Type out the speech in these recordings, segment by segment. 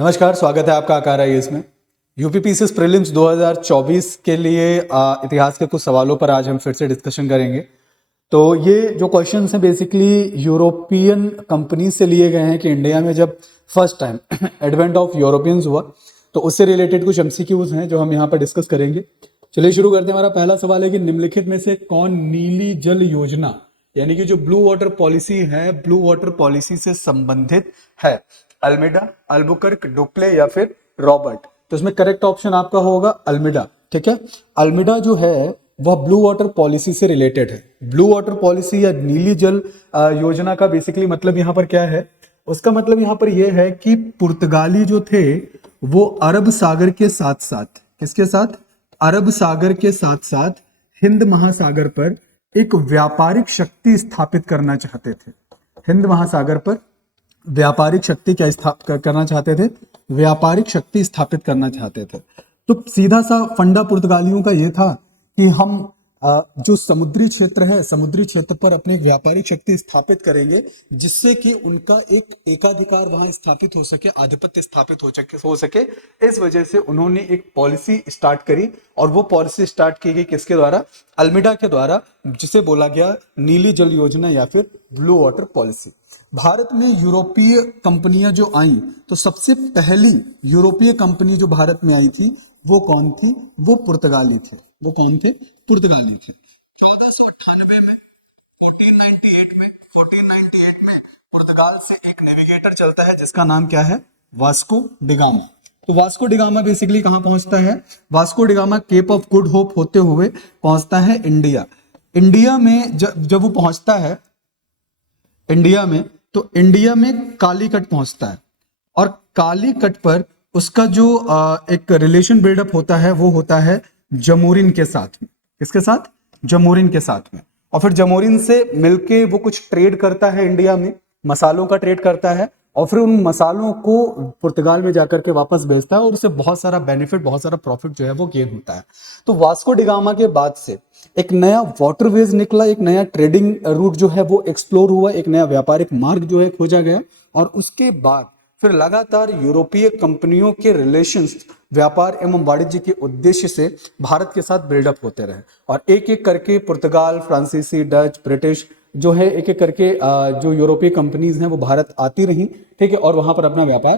नमस्कार, स्वागत है आपका आकार आईएएस में। यूपीपीसीएस प्रीलिम्स 2024 के लिए इतिहास के कुछ सवालों पर आज हम फिर से डिस्कशन करेंगे। तो ये जो क्वेश्चंस हैं बेसिकली यूरोपियन कंपनी से लिए गए हैं कि इंडिया में जब first time advent of Europeans हुआ तो उससे रिलेटेड कुछ एमसीक्यूज हैं जो हम यहाँ पर डिस्कस करेंगे। चलिए शुरू करते हैं। हमारा पहला सवाल है कि निम्नलिखित में से कौन नीली जल योजना यानी कि जो ब्लू वाटर पॉलिसी है, ब्लू वाटर पॉलिसी से संबंधित है? अल्मेडा, अल्बुकर्क, डुप्ले या फिर रॉबर्ट? तो इसमें करेक्ट ऑप्शन आपका होगा अल्मेडा। ठीक है, अल्मेडा जो है वह ब्लू वाटर पॉलिसी से रिलेटेड है। ब्लू वाटर पॉलिसी या नीली जल योजना का बेसिकली मतलब यहाँ पर क्या है? उसका मतलब यहाँ पर यह है कि पुर्तगाली जो थे वो अरब सागर के साथ साथ, किसके साथ? अरब सागर के साथ साथ हिंद महासागर पर एक व्यापारिक शक्ति स्थापित करना चाहते थे। हिंद महासागर पर व्यापारिक शक्ति क्या करना चाहते थे? व्यापारिक शक्ति स्थापित करना चाहते थे। तो सीधा सा फंडा पुर्तगालियों का यह था कि हम जो समुद्री क्षेत्र है, समुद्री क्षेत्र पर अपनी व्यापारिक शक्ति स्थापित करेंगे जिससे कि उनका एक एकाधिकार वहां स्थापित हो सके, आधिपत्य स्थापित हो सके। इस वजह से उन्होंने एक पॉलिसी स्टार्ट करी और वो पॉलिसी स्टार्ट की गई किसके द्वारा? अल्मेडा के द्वारा, जिसे बोला गया नीली जल योजना या फिर ब्लू वाटर पॉलिसी। भारत में यूरोपीय कंपनियां जो आई तो सबसे पहली यूरोपीय कंपनी जो भारत में आई थी वो कौन थी? वो पुर्तगाली थे। वो कौन थे? पुर्तगाली थे। 1498 में 1498 में पुर्तगाल से एक नेविगेटर चलता है जिसका नाम क्या है? Vasco da Gama. तो वास्को डिगामा बेसिकली कहां पहुंचता है? Vasco da Gama Cape of Good Hope होते हुए पहुंचता है इंडिया। इंडिया में जब वो पहुंचता है इंडिया में, तो इंडिया में कालीकट पहुंचता है और कालीकट पर उसका जो एक रिलेशन बिल्डअप होता है वो होता है जमोरिन के साथ में। किसके साथ? जमोरिन के साथ में। और फिर जमोरिन से मिलके वो कुछ ट्रेड करता है इंडिया में, मसालों का ट्रेड करता है और फिर उन मसालों को पुर्तगाल में जाकर के वापस बेचता है और उससे बहुत सारा बेनिफिट, बहुत सारा प्रॉफिट जो है वो गेन होता है। तो वास्को डिगामा के बाद से एक नया वाटरवेज निकला, एक नया ट्रेडिंग रूट जो है वो एक्सप्लोर हुआ, एक नया व्यापारिक मार्ग जो है खोजा गया और उसके बाद फिर लगातार यूरोपीय कंपनियों के रिलेशंस व्यापार एवं वाणिज्य के उद्देश्य से भारत के साथ बिल्डअप होते रहे और एक एक करके पुर्तगाल, फ्रांसीसी, डच, ब्रिटिश जो है एक एक करके जो यूरोपीय कंपनीज हैं वो भारत आती रही। ठीक है, और वहां पर अपना व्यापार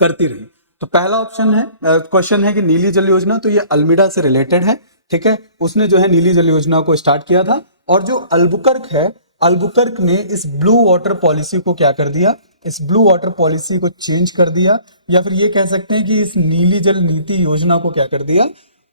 करती रही। तो पहला ऑप्शन है, क्वेश्चन है कि नीली जल योजना, तो ये अल्मेडा से रिलेटेड है। ठीक है, उसने जो है नीली जल योजना को स्टार्ट किया था और जो अल्बुकर्क है, अल्बुकर्क ने इस ब्लू वाटर पॉलिसी को क्या कर दिया? इस ब्लू वाटर पॉलिसी को चेंज कर दिया, या फिर ये कह सकते हैं कि इस नीली जल नीति योजना को क्या कर दिया?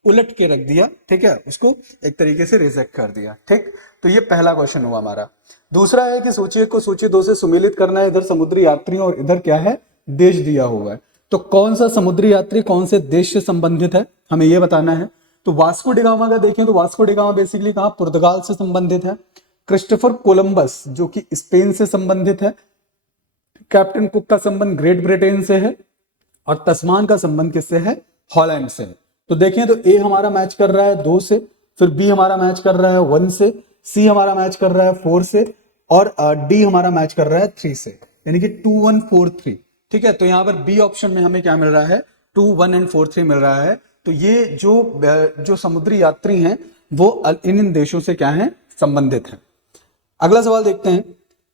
उलट के रख दिया। ठीक है, उसको एक तरीके से रिजेक्ट कर दिया। ठीक, तो ये पहला क्वेश्चन हुआ हमारा। दूसरा है कि सूची को सूची 2 से सुमेलित करना है। इधर समुद्री यात्रियों और इधर क्या है? देश दिया हुआ है। तो कौन सा समुद्री यात्री कौन से देश से संबंधित है, हमें यह बताना है। तो वास्को डिगामा का देखें तो वास्को डिगामा बेसिकली कहां? पुर्तगाल से संबंधित है। क्रिस्टोफर कोलंबस जो कि स्पेन से संबंधित है। कैप्टन कुक का संबंध ग्रेट ब्रिटेन से है और तस्मान का संबंध किससे है? हॉलैंड से है। तो देखें तो ए हमारा मैच कर रहा है 2 से, फिर बी हमारा मैच कर रहा है 1 से, सी हमारा मैच कर रहा है 4 से और डी हमारा मैच कर रहा है 3 से, यानी कि 2 1 4 3। ठीक है, तो यहां पर बी ऑप्शन में हमें क्या मिल रहा है? 2 1 एंड 4 3 मिल रहा है। तो ये जो समुद्री यात्री हैं वो इन देशों से क्या है? संबंधित है। अगला सवाल देखते हैं।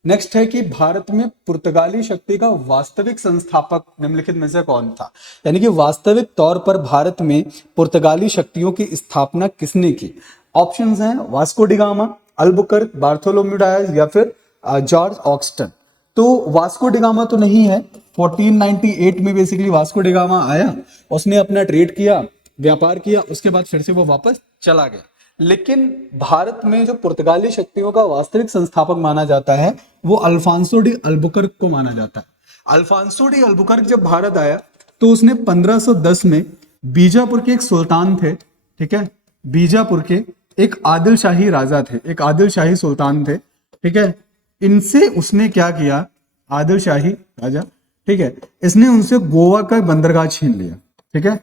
नेक्स्ट है कि भारत में पुर्तगाली शक्ति का वास्तविक संस्थापक निम्नलिखित में से कौन था? यानी कि वास्तविक तौर पर भारत में पुर्तगाली शक्तियों की स्थापना किसने की? ऑप्शंस हैं Vasco da Gama, Albuquerque, Bartholomew Dias या फिर जॉर्ज ऑक्सटन। तो वास्को डिगामा तो नहीं है। 1498 में बेसिकली वास्को डिगामा आया, उसने अपना ट्रेड किया, व्यापार किया, उसके बाद फिर से वो वापस चला गया। लेकिन भारत में जो पुर्तगाली शक्तियों का वास्तविक संस्थापक माना जाता है वो अल्फांसो डी अल्बुकर्क को माना जाता है। अल्फांसो डी अल्बुकर्क जब भारत आया तो उसने 1510 में बीजापुर के एक सुल्तान थे। ठीक है, बीजापुर के एक आदिल शाही राजा थे, एक आदिल शाही सुल्तान थे। ठीक है, इनसे उसने क्या किया? आदिल शाही राजा, ठीक है, इसने उनसे गोवा का बंदरगाह छीन लिया। ठीक है,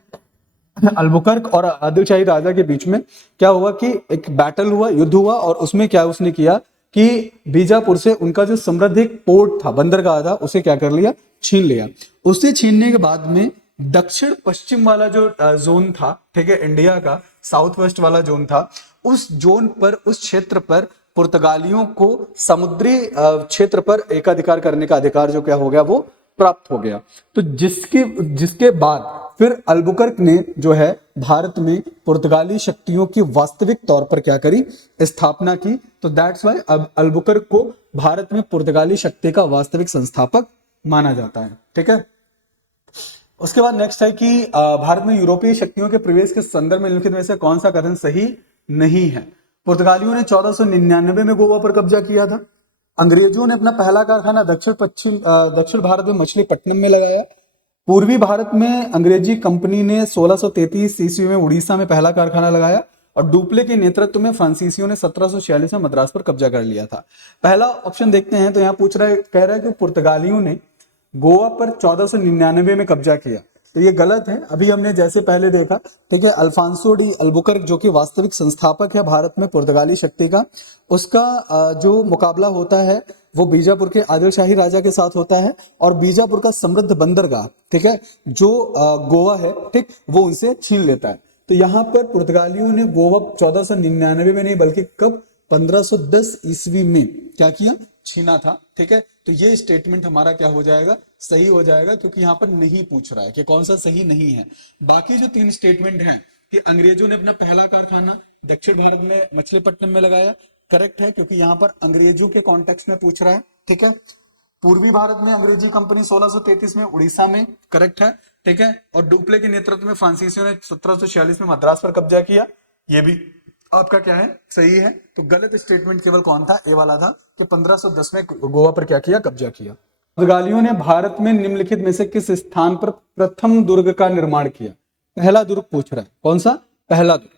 अल्बुकर्क और आदिल शाही राजा के बीच में क्या हुआ कि एक बैटल हुआ, युद्ध हुआ और उसमें क्या उसने किया कि बीजापुर से उनका जो समृद्ध एक पोर्ट था, बंदरगाह था, उसे क्या कर लिया? छीन लिया। उसे छीनने के बाद में दक्षिण पश्चिम वाला जो जोन था, ठीक है, इंडिया का साउथ वेस्ट वाला जोन था, उस जोन पर, उस क्षेत्र पर पुर्तगालियों को समुद्री क्षेत्र पर एकाधिकार करने का अधिकार जो क्या हो गया, वो प्राप्त हो गया। तो जिसके जिसके बाद फिर अल्बुकर्क ने जो है भारत में पुर्तगाली शक्तियों की वास्तविक तौर पर क्या करी, स्थापना की। तो दैट्स वाई अब अल्बुकर्क को भारत में पुर्तगाली शक्ति का वास्तविक संस्थापक माना जाता है, ठीक है। उसके बाद नेक्स्ट है कि भारत में यूरोपीय शक्तियों के प्रवेश के संदर्भ में निम्नलिखित में से कौन सा कथन सही नहीं है। पुर्तगालियों ने 1499 में गोवा पर कब्जा किया था। अंग्रेजों ने अपना पहला कारखाना दक्षिण भारत में मछलीपट्टनम में लगाया। पूर्वी भारत में अंग्रेजी कंपनी ने 1633 ईस्वी में उड़ीसा में पहला कारखाना लगाया और डुप्ले के नेतृत्व में फ्रांसीसियों ने 1746 में मद्रास पर कब्जा कर लिया था। पहला ऑप्शन देखते हैं तो यहाँ पूछ रहा है, कह रहा है कि पुर्तगालियों ने गोवा पर 1499 में कब्जा किया, तो ये गलत है। अभी हमने जैसे पहले देखा, ठीक है, अल्फांसो डी अल्बुकर्क जो कि वास्तविक संस्थापक है भारत में पुर्तगाली शक्ति का, उसका जो मुकाबला होता है वो बीजापुर के आदिल शाही राजा के साथ होता है और बीजापुर का समृद्ध बंदरगाह, ठीक है, जो गोवा है, ठीक, वो उनसे छीन लेता है। तो यहाँ पर पुर्तगालियों ने गोवा 1499 में नहीं बल्कि कब, 1510 ईस्वी में क्या किया, छीना था, ठीक है। तो ये स्टेटमेंट हमारा क्या हो जाएगा, सही हो जाएगा, क्योंकि यहाँ पर नहीं पूछ रहा है कि कौन सा सही नहीं है। बाकी जो 3 स्टेटमेंट हैं कि अंग्रेजों ने अपना पहला कारखाना दक्षिण भारत में मछलीपट्टनम में लगाया, करेक्ट है, क्योंकि यहाँ पर अंग्रेजों के कॉन्टेक्स्ट में पूछ रहा है, ठीक है। पूर्वी भारत में अंग्रेजी कंपनी 1633 में उड़ीसा में, करेक्ट है, ठीक है। और डुप्ले के नेतृत्व में फ्रांसीसियों ने 1746 में मद्रास पर कब्जा किया, ये भी आपका क्या है, सही है। तो गलत स्टेटमेंट केवल कौन था, ए वाला था कि 1510 में गोवा पर क्या किया, कब्जा किया। पुर्तगालियों ने भारत में निम्नलिखित में से किस स्थान पर प्रथम दुर्ग का निर्माण किया। पहला दुर्ग पूछ रहा है, कौन सा पहला दुर्ग,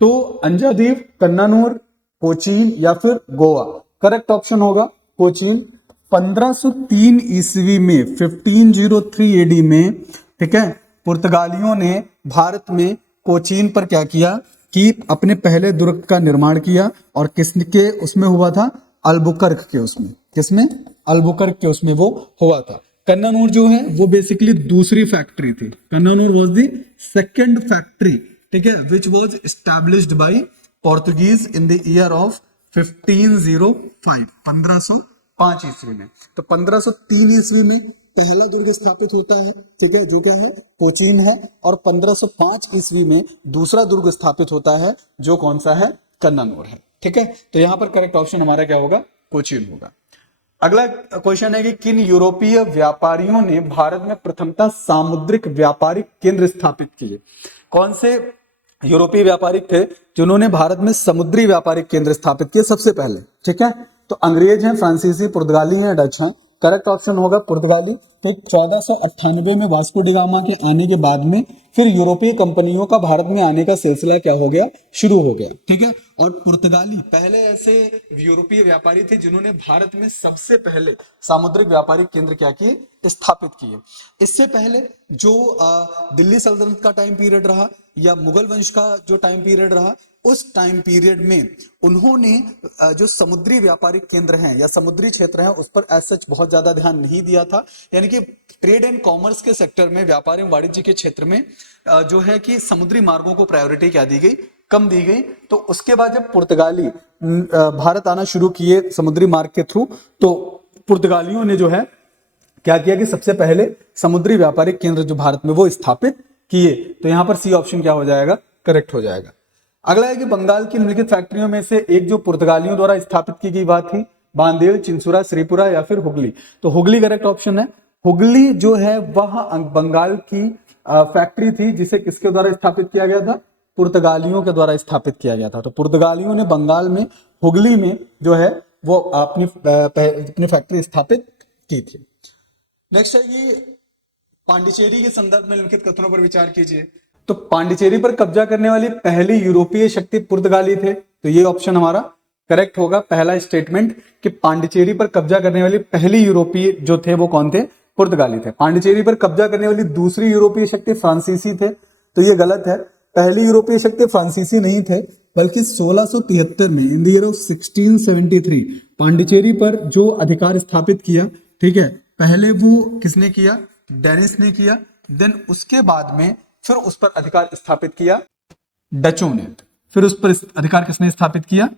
तो अंजादीव, कन्नानूर, कोचीन या फिर गोवा। करेक्ट ऑप्शन होगा कोचीन। 1503 ईस्वी में 1503 एडी में, ठीक है, पुर्तगालियों ने भारत में कोचीन पर क्या किया कि अपने पहले दुर्ग का निर्माण किया और किसके उसमें हुआ था, अल्बुकर्क के उसमें, किसमें, अल्बुकर्क के उसमें वो हुआ था। कन्नानूर जो है वो बेसिकली दूसरी फैक्ट्री थी, कन्नानूर वाज द सेकंड फैक्ट्री, ठीक है, which was established bye Portuguese in the year of 1505, 1505 ईस्वी में। तो 1503 ईस्वी में पहला दुर्ग स्थापित होता है, ठीक है, जो क्या है, कोचीन है, और 1505 ईस्वी में दूसरा दुर्ग स्थापित होता है जो कौन सा है, कन्नानूर है, ठीक है। तो यहां पर करेक्ट ऑप्शन हमारा क्या होगा, कोचीन होगा। अगला क्वेश्चन है कि किन यूरोपीय व्यापारियों ने भारत में प्रथमतः सामुद्रिक व्यापारिक केंद्र स्थापित किए। कौन से यूरोपीय व्यापारिक थे जिन्होंने भारत में समुद्री व्यापारिक केंद्र स्थापित किए सबसे पहले, ठीक है। तो अंग्रेज हैं, फ्रांसीसी, पुर्तगाली हैं, डच हैं। करेक्ट ऑप्शन होगा पुर्तगाली। ठीक, 1498 में वास्को डी गामा के आने के बाद में फिर यूरोपीय कंपनियों का भारत में आने का सिलसिला क्या हो गया, शुरू हो गया, ठीक है। और पुर्तगाली पहले ऐसे यूरोपीय व्यापारी थे जिन्होंने भारत में सबसे पहले सामुद्रिक व्यापारिक केंद्र क्या किए, स्थापित किए। इससे पहले जो दिल्ली सल्तनत का टाइम पीरियड रहा या मुगल वंश का जो टाइम पीरियड रहा, उस टाइम पीरियड में उन्होंने जो समुद्री व्यापारिक केंद्र हैं या समुद्री क्षेत्र हैं उस पर एज सच बहुत ज्यादा ध्यान नहीं दिया था। यानी कि ट्रेड एंड कॉमर्स के सेक्टर में, व्यापार एवं वाणिज्य के क्षेत्र में जो है कि समुद्री मार्गों को प्रायोरिटी क्या दी गई, कम दी गई। तो उसके बाद जब पुर्तगाली भारत आना शुरू किए समुद्री मार्ग के थ्रू, तो पुर्तगालियों ने जो है क्या किया कि सबसे पहले समुद्री व्यापारिक केंद्र जो भारत में वो स्थापित किए। तो यहां पर सी ऑप्शन क्या हो जाएगा, करेक्ट हो जाएगा। अगला है कि बंगाल की निम्नलिखित फैक्ट्रियों में से एक जो पुर्तगालियों द्वारा स्थापित की गई बात थी, बांदेल, चिंसुरा, श्रीपुरा या फिर हुगली। तो हुगली करेक्ट ऑप्शन है। हुगली जो है वह बंगाल की फैक्ट्री थी जिसे किसके द्वारा स्थापित किया गया था, पुर्तगालियों के द्वारा स्थापित किया गया था। तो पुर्तगालियों ने बंगाल में हुगली में जो है वो अपनी फैक्ट्री स्थापित की थी। नेक्स्ट है कि पांडिचेरी के संदर्भ में निम्नलिखित कथनों पर विचार कीजिए। तो पांडिचेरी पर कब्जा करने वाली पहली यूरोपीय शक्ति पुर्तगाली थे। तो ये ऑप्शन हमारा करेक्ट होगा। पहला स्टेटमेंट कि पांडिचेरी पर कब्जा करने वाली पहली यूरोपीय जो थे वो कौन थे, पुर्तगाली थे। पांडिचेरी पर कब्जा करने वाली दूसरी यूरोपीय शक्ति फ्रांसीसी थे। तो ये गलत है। पहली यूरोपीय शक्ति फ्रांसीसी नहीं थे, बल्कि 1673 में in the year of 1673 Pondicherry पर जो अधिकार स्थापित किया, ठीक है, पहले वो किसने किया, डेनिस ने किया, देन उसके बाद में फिर उस पर अधिकार स्थापित किया डचों ने, फिर उस पर अधिकार किसने स्थापित किया,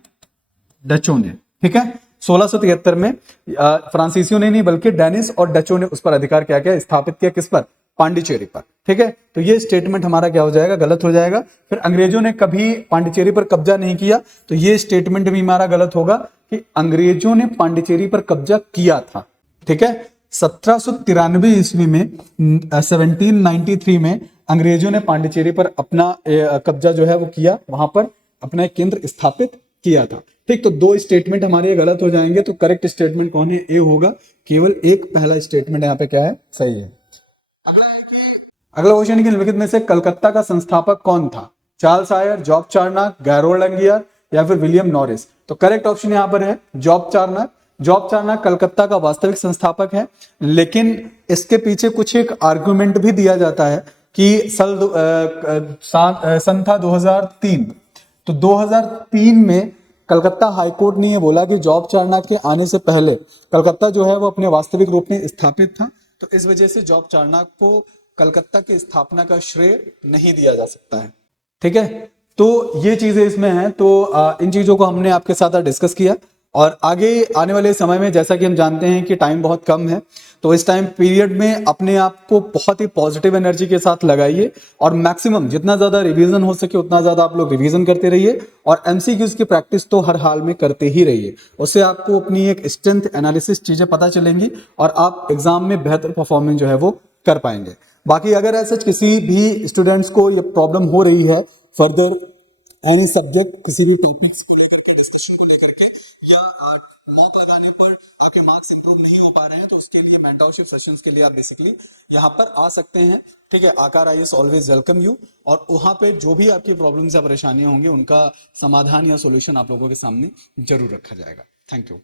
डचों ने। ठीक है, 1673 में फ्रांसीसियों ने नहीं बल्कि डेनिस और डचों ने उस पर अधिकार क्या किया, स्थापित किया, किस पर, पांडिचेरी पर। ठीक है, तो ये स्टेटमेंट हमारा क्या हो जाएगा, गलत हो जाएगा। फिर अंग्रेजों ने कभी पांडिचेरी पर कब्जा नहीं किया, तो ये स्टेटमेंट भी हमारा गलत होगा कि अंग्रेजों ने पांडिचेरी पर कब्जा किया था। ठीक है, 1793 ईस्वी में 1793 में अंग्रेजों ने पांडिचेरी पर अपना कब्जा जो है वो किया, वहां पर अपना एक केंद्र स्थापित किया था। ठीक, तो दो स्टेटमेंट हमारे गलत हो जाएंगे, तो करेक्ट स्टेटमेंट कौन है, ए होगा, केवल एक पहला स्टेटमेंट यहाँ पे क्या है, सही है। अगला क्वेश्चन कि निम्नलिखित में से कलकत्ता का संस्थापक कौन था, चार्ल्स आयर, जॉब चार्नक, गैरोल्ड लंगियर या फिर विलियम नॉरिस। तो करेक्ट ऑप्शन यहाँ पर है जॉब चार्नक। जॉब चार्नक कलकत्ता का वास्तविक संस्थापक है, लेकिन इसके पीछे कुछ एक आर्गुमेंट भी दिया जाता है कि सन था 2003, तो 2003 में कलकत्ता हाईकोर्ट ने यह बोला कि जॉब चार्नक के आने से पहले कलकत्ता जो है वो अपने वास्तविक रूप में स्थापित था, तो इस वजह से जॉब चार्नक को कलकत्ता की स्थापना का श्रेय नहीं दिया जा सकता है। ठीक है, तो ये चीजें इसमें हैं, तो इन चीजों को हमने आपके साथ डिस्कस किया। और आगे आने वाले समय में जैसा कि हम जानते हैं कि टाइम बहुत कम है, तो इस टाइम पीरियड में अपने आप को बहुत ही पॉजिटिव एनर्जी के साथ लगाइए और मैक्सिमम जितना ज्यादा रिवीजन हो सके उतना ज्यादा आप लोग रिवीजन करते रहिए और एमसीक्यूज की प्रैक्टिस तो हर हाल में करते ही रहिए। उससे आपको अपनी एक स्ट्रेंथ एनालिसिस चीजें पता चलेंगी और आप एग्जाम में बेहतर परफॉर्मेंस जो है वो कर पाएंगे। बाकी अगर ऐसा किसी भी स्टूडेंट्स को ये प्रॉब्लम हो रही है फर्दर एनी सब्जेक्ट, किसी भी टॉपिक्स को लेकर के, डिस्कशन को लेकर के, या मॉक लगाने पर आपके मार्क्स इंप्रूव नहीं हो पा रहे हैं, तो उसके लिए मेंटरशिप सेशंस के लिए आप बेसिकली यहाँ पर आ सकते हैं। ठीक है, आकार आईएएस ऑलवेज वेलकम यू, और वहां पे जो भी आपकी प्रॉब्लम्स या परेशानियां होंगी उनका समाधान या सॉल्यूशन आप लोगों के सामने जरूर रखा जाएगा। Thank you.